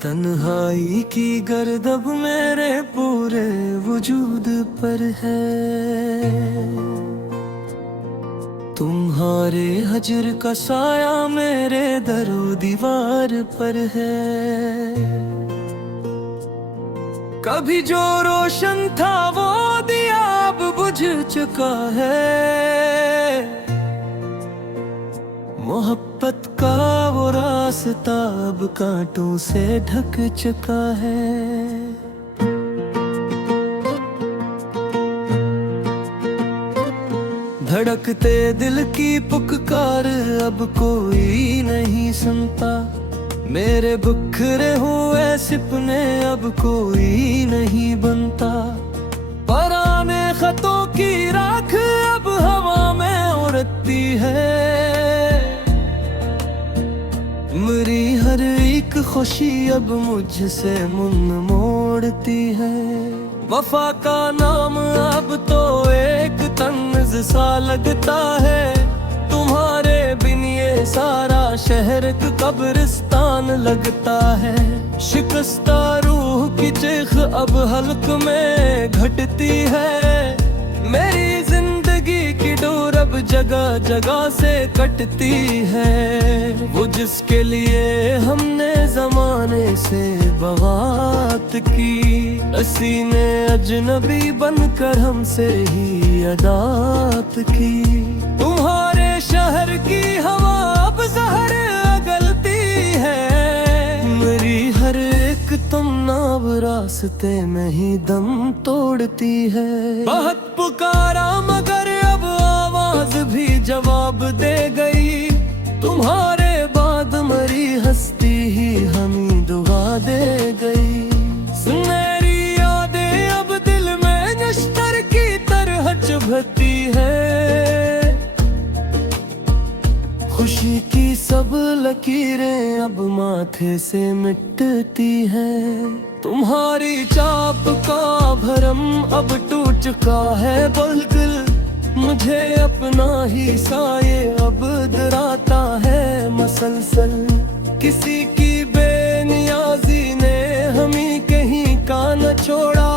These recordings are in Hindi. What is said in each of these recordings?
तन्हाई की गर्दब मेरे पूरे वजूद पर है। तुम्हारे हजर का साया मेरे दरो दीवार पर है। कभी जो रोशन था वो दिया अब बुझ चुका है। मोहब्बत का वो रास्ता अब कांटों से ढक चुका है। धड़कते दिल की पुकार अब कोई नहीं सुनता। मेरे बिखरे हुए सपने अब कोई नहीं बनता। पुराने खतों की राख अब हवा में उड़ती है। मेरी हर एक खुशी अब मुझसे मुंह मोड़ती है। वफा का नाम अब तो एक तंज सा लगता है। तुम्हारे बिन ये सारा शहर कब्रिस्तान लगता है। शिकस्ता रूह की चीख अब हल्क में घटती है। मेरी जिंदगी की डोर अब जगह जगह से कटती है। वो जिसके लिए हमने जमाने से बगावत की, असी ने अजनबी बनकर हमसे ही अदात की। तुम्हारे शहर की हवा अब जहर गलती है। मेरी हर एक तुमनाब रास्ते में ही दम तोड़ती है। बहुत पुकारा मगर अब आवाज भी जवाब दे गई। तुम्हारे बाद मरी हस्ती ही हमें दुआ दे गई। सुनहरी यादें अब दिल में नश्तर की तरह चुभती है। खुशी की सब लकीरें अब माथे से मिटती है। तुम्हारी चाप का भरम अब टूट चुका है। बिल्कुल मुझे अपना ही साये अब डराता है मसलसल। किसी की बेनियाजी ने हमें कहीं का न छोड़ा।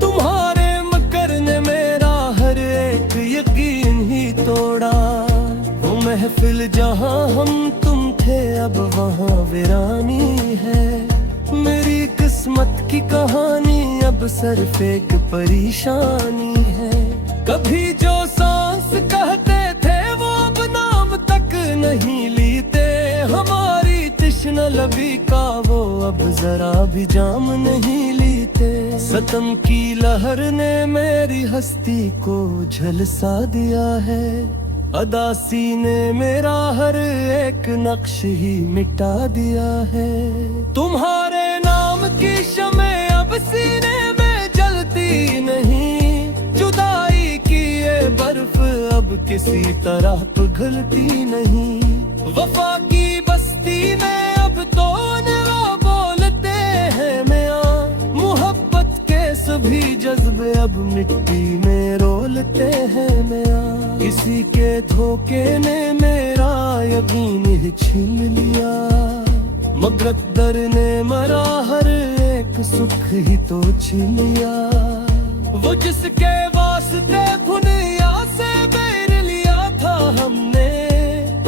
तुम्हारे मकर ने मेरा हर एक यकीन ही तोड़ा। वो महफिल जहां हम तुम थे अब वहां वीरानी है। मेरी किस्मत की कहानी अब सिर्फ एक परेशानी है। कभी जो सांस कहते थे वो अब नाम तक नहीं लेते। हमारी तिश्न लबी का वो अब जरा भी जाम नहीं लेते। सतम की लहर ने मेरी हस्ती को झलसा दिया है। अदासी ने मेरा हर एक नक्श ही मिटा दिया है। तुम्हारे नाम की शमें अब सीने में जलती नहीं। जुदाई की ये बर्फ अब किसी तरह पिघलती नहीं। वफा की बस्ती में अब तो वो बोलते हैं मियां। मोहब्बत के सभी जज्बे अब मिट्टी में रोलते हैं मियां। किसी के धोखे ने मेरा यकीन ही छीन लिया। मकद्दर ने मरा हर एक सुख ही तो छीन लिया। वो जिसके वास्ते दुनिया से बैर लिया था हमने।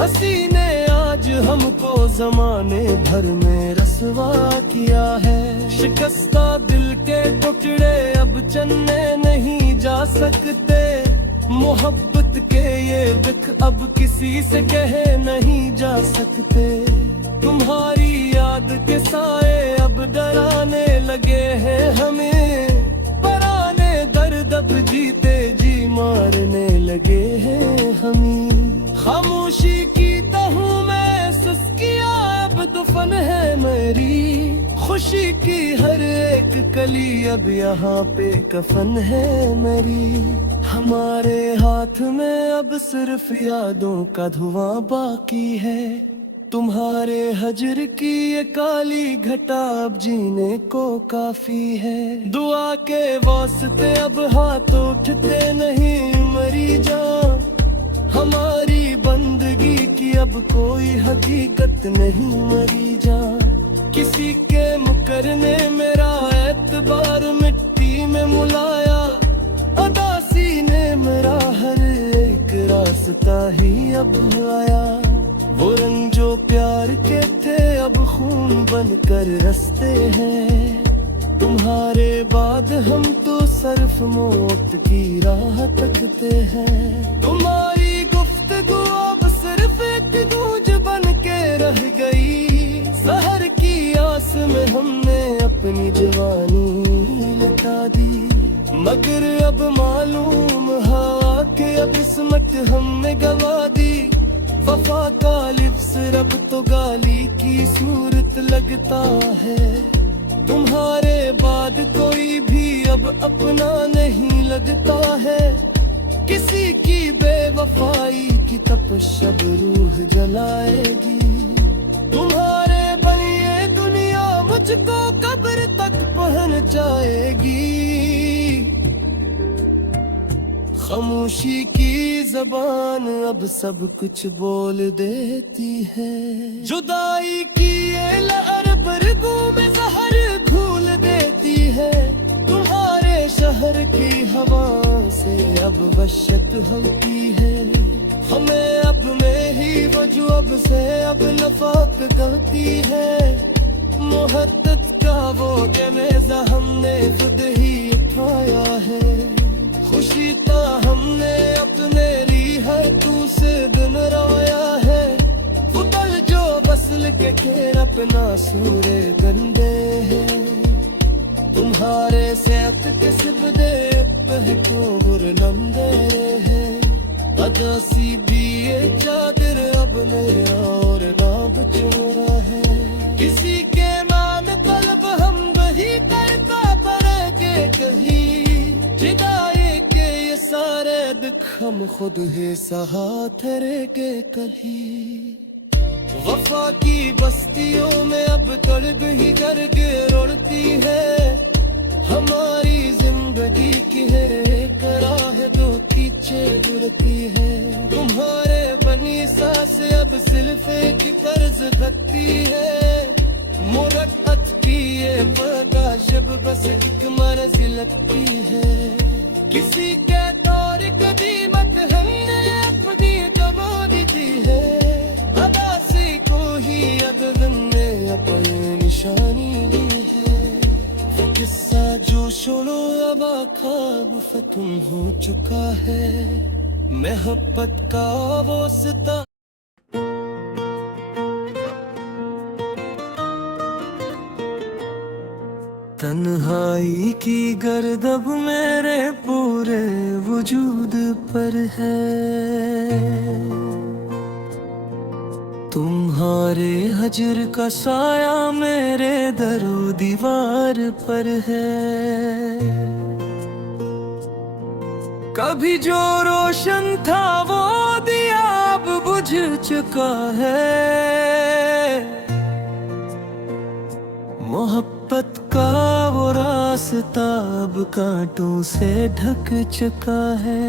हंसी ने आज हमको जमाने भर में रसवा किया है। शिकस्ता दिल के टुकड़े अब चलने नहीं जा सकते। मोहब्बत के ये दुख अब किसी से कहे नहीं जा सकते। तुम्हारी याद के साए अब डराने लगे हैं हमें। पराने दर्द अब जीते जी मारने लगे हैं हमें। खामोशी की तहूँ में सुस्किया अब दुफन है मेरी। खुशी की हर एक कली अब यहाँ पे कफन है मेरी। हमारे हाथ में अब सिर्फ यादों का धुआं बाकी है। तुम्हारे हजर की ये काली घटा अब जीने को काफी है। दुआ के वास्ते अब हाथ उठते नहीं मरी जान। हमारी बंदगी की अब कोई हकीकत नहीं मरी जान। किसी के मुकरने मेरा एतबार मिट्टी में मुलाया, अदासी ने मेरा हर एक रास्ता ही अब आया। वो रंग जो प्यार के थे अब खून बनकर रस्ते हैं, तुम्हारे बाद हम तो सिर्फ मौत की राह तकते हैं। तुम्हारी गुफ्तगू अब सिर्फ एक गूंज बन के रह गई, सहर की आस में हमने अपनी जवानी लुटा दी। मगर अब मालूम हवा के अब किस्मत हमने गवा दी। वफा का लिफ्स रब तो गाली की सूरत लगता है, तुम्हारे बाद कोई भी अब अपना नहीं लगता है। किसी की बेवफाई की तपश अब रूह जलाएगी, तुम्हारे बनिए दुनिया मुझको कब्र तक पहुंचाएगी। खामोशी की जबान अब सब कुछ बोल देती है, जुदाई की ये लहर बरगों में जहर घोल देती है। तुम्हारे शहर की हवा से अब वहशत होती है, हमें अब में ही वजू अब से अब नफाक गलती है। मोहब्बत का वो गेमेज़ा हमने खुद ही उठाया है, खुशी तो हमने अपने ली है, तू से दिन रोया है। उतल जो बसल के खेर अपना सूरे गंदे हैं, तुम्हारे सेहत के सिबदे बहको बुरलंदे हैं। अदासी भी ये चादर अब मेरा और नाम चोरा है, किसी के नाम तलब हम वही करता पड़ेंगे कहीं। जिदाए के ये सारे दुख हम खुद ही सहा ठहरेंगे कहीं। वफा की बस्तियों में अब तड़प ही गर्ग रुड़ती है, हमारी जिंदगी की हर एक राह दो पीछे गुरती है। तुम्हारे बनी सांस अब सिर्फ एक कर्ज धकती है, मुरक्कत की ये पर्दा शब बस एक मर्ज लगती है। किसी के तौर कदीमत हमने अपनी दबा दी है, अदासी को ही अदल में अपनी निशानी ली है। वो किस्सा जो शोलो अब ख्वाब फतुम हो चुका है, मोहब्बत का वो सिता। तन्हाई की गर्दब मेरे पूरे वजूद पर है, तुम्हारे हजर का साया मेरे दरो दीवार पर है। कभी जो रोशन था वो दिया अब बुझ चुका है, मोहब्बत का वो रास्ता अब कांटों से ढक चुका है।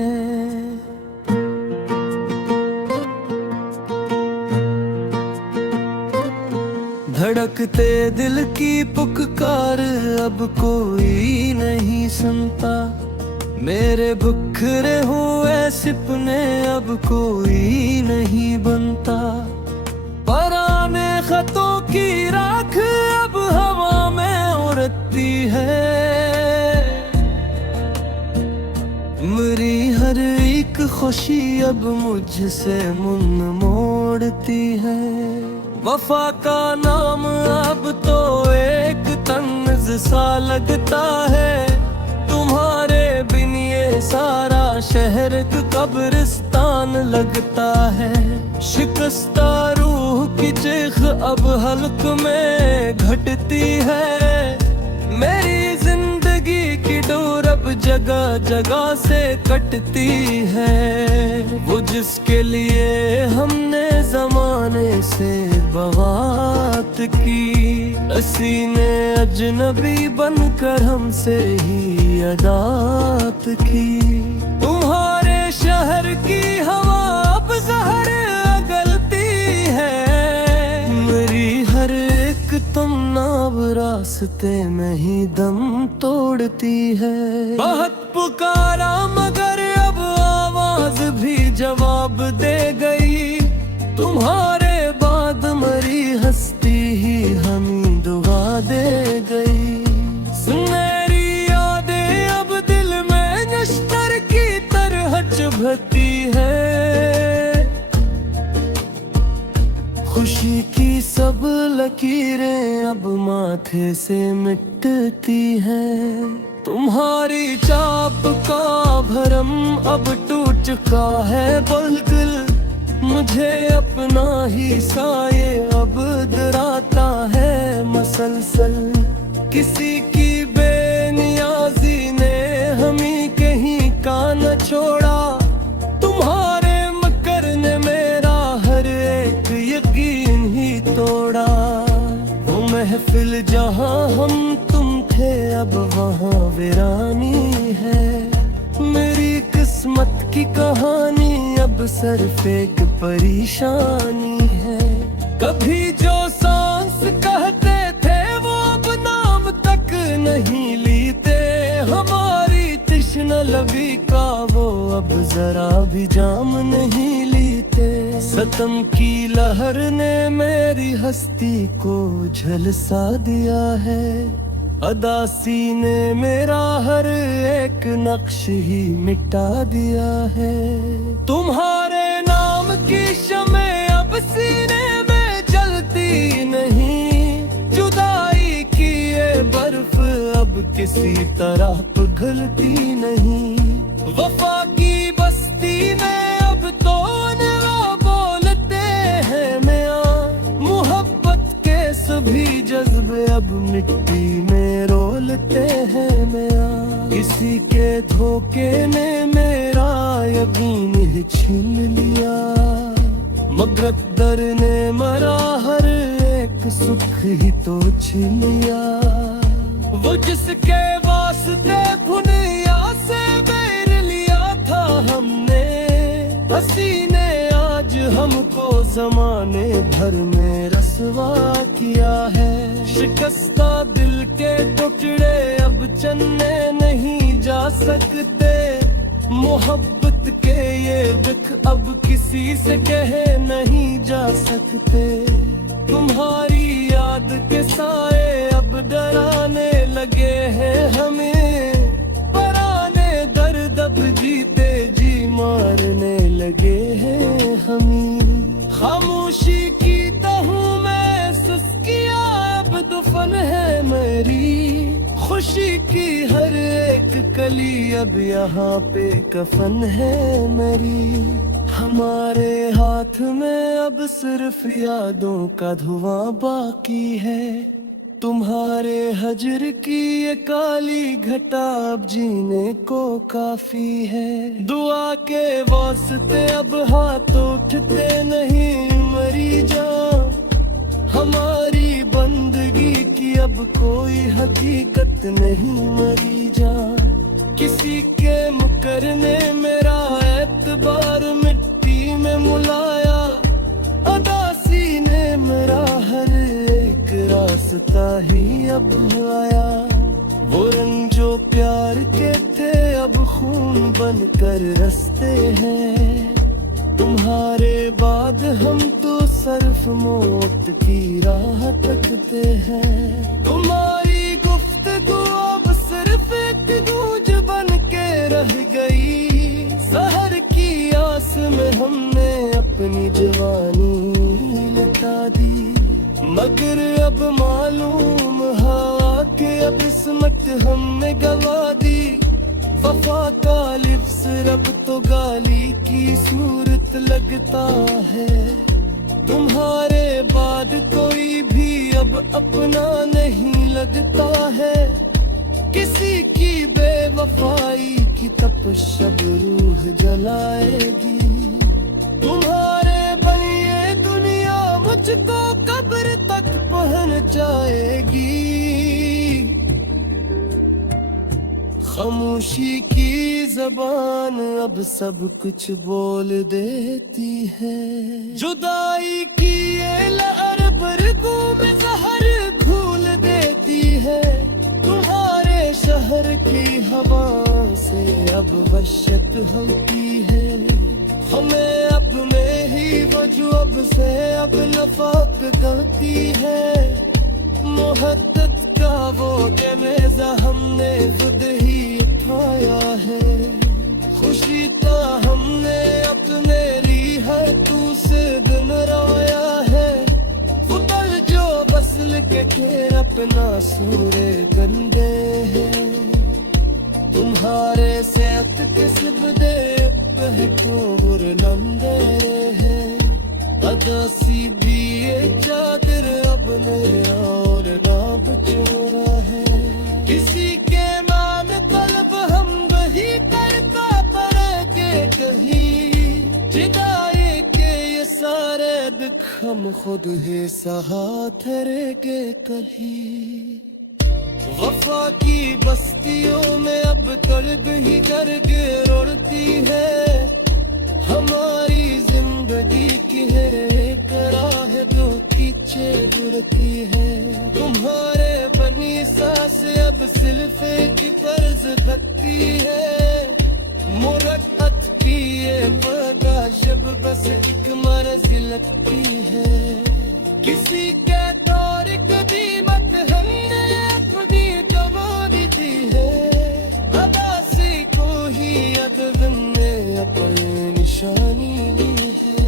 धड़कते दिल की पुकार अब कोई नहीं सुनता, मेरे बिखरे हुए सपने अब कोई नहीं बनता। पुराने खतों की राख अब हवा में उड़ती है, मेरी हर एक खुशी अब मुझसे मुन मोड़ती है। वफा का नाम अब तो एक तंज सा लगता है, तुम्हारे बिन ये सारा शहर कब्रिस्तान लगता है। शिकस्ता रूह की चीख अब हल्क में घटती है, मेरी जिंदगी की डोर अब जगह जगह से कटती है। वो जिसके लिए हमने जमाने से बगावत की, उसी ने अजनबी बनकर हमसे ही अदात की। तुम्हारे शहर की हवा अब जहर गलती है, मेरी हर एक तुम वरना अब रास्ते में ही दम तोड़ती है। बहुत पुकारा मगर अब आवाज भी जवाब दे गई, तुम्हारे बाद मरी हस्ती ही हमें दुआ दे गई। सुनहरी यादें अब दिल में नश्तर की तरह चुभती है, खुशी की सब लकीरें अब माथे से मिटती हैं। तुम्हारी चाप का भरम अब टूट चुका है, बिल्कुल मुझे अपना ही साये अब डराता है मसलसल। किसी की बेनियाजी ने हमें कहीं का न छोड़ा, तुम्हारे मकर ने मेरा हर एक यकीन ही तोड़ा। वो महफिल जहां हम तुम थे अब वहां वीरानी है, मेरी किस्मत की कहानी अब सिर्फ एक परेशानी है। कभी जो सांस कहते थे वो अब नाम तक नहीं लेते, हमारी तृष्णा लबी का वो अब जरा भी जाम नहीं लेते। सितम की लहर ने मेरी हस्ती को झलसा दिया है, अदासी ने मेरा हर एक नक्श ही मिटा दिया है। तुम्हारे नाम की शमें अब सीने में जलती नहीं, जुदाई की ये बर्फ अब किसी तरह पिघलती नहीं। वफा की बस्ती में अब तो वो बोलते हैं मियां, मोहब्बत के सभी जज्बे अब मिट्टी में रोलते हैं मियां। किसी के धोखे ने मेरा यकीन ही छीन लिया, मकद्दर ने मरा हर एक सुख ही तो छीन लिया। वो जिसके वास्ते दुनिया से बैर लिया था हमने, हंसी ने आज हमको जमाने भर में रसवा किया है। शिकस्ता दिल के टुकड़े अब चलने नहीं जा सकते, मोहब्बत के ये दुख अब किसी से कहे नहीं जा सकते। तुम्हारी याद के साए अब डराने लगे हैं हमें, पराने दर्द अब जीते जी मारने लगे हैं हमें। खामोशी की तहूँ में सुस्किया अब दुफन है मेरी, खुशी की हर एक कली अब यहाँ पे कफन है मेरी। हमारे हाथ में अब सिर्फ यादों का धुआं बाकी है, तुम्हारे हजर की ये काली घटा अब जीने को काफी है। दुआ के वास्ते अब हाथ उठते नहीं मरी जान, हमारी बंदगी की अब कोई हकीकत नहीं मरी जान। किसी के मुकर ने मेरा एतबार मिट्टी में मुलाया, अदासी ने मेरा हर एक रास्ता ही अब आया। वो रंग जो प्यार के थे अब खून बनकर रस्ते हैं, तुम्हारे बाद हम तो सिर्फ मौत की राह तकते हैं। तुम्हारी गुफ्तगू अब सिर्फ एक गूंज बन के रह गई, सहर की आस में हमने अपनी जवानी लुटा दी। मगर अब मालूम हवा के अब किस्मत हमने गवा दी, वफा का लिफ्स रब तो गाली की सूरत लगता है। तुम्हारे बाद कोई भी अब अपना नहीं लगता है, किसी की बेवफाई की तपश अब रूह जलाएगी। तुम्हारे बनिए दुनिया मुझको कब्र तक पहुंचाएगी। खामोशी की जबान अब सब कुछ बोल देती है, जुदाई की ये लहर बरगों में जहर घोल अब वशत होती है हमें अपने ही वजूब से अब नफाक करती है। मोहब्बत का वो जनाजा हमने खुद ही उठाया है। खुशी तो हमने अपने ली है, तू से दिन रोया है। उतर जो बसल के खेर अपना सूरे गंदे हैं। तुम्हारे सेहत किस्ब दे तो बुरनंदे है। अदासी भी ये चादर अब मेरा और ना बचोरा है। किसी के मान तलब हम वही करता पर के कहीं जिदाए के ये सारे दुख हम खुद ही सहाथ रे के कहीं। वफा की बस्तियों में अब कर्ग ही गर्ग रोड़ती है। हमारी जिंदगी की है राह जो पीछे गुरती है। तुम्हारे बनी सांस अब सिलफे की फर्ज धकती है। मुरक्कत की ये पर्दा शब बस एक मर्ज लगती है। किसी के तौर कदीमत हमने अपनी दबारी दी है। अदासी को ही अदब में अपनी निशानी ली है।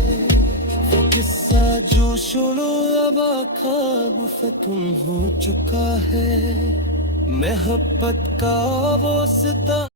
वो किस्सा जो सुनो अब ख्वाब खत्म हो चुका है। मोहब्बत का वो सिता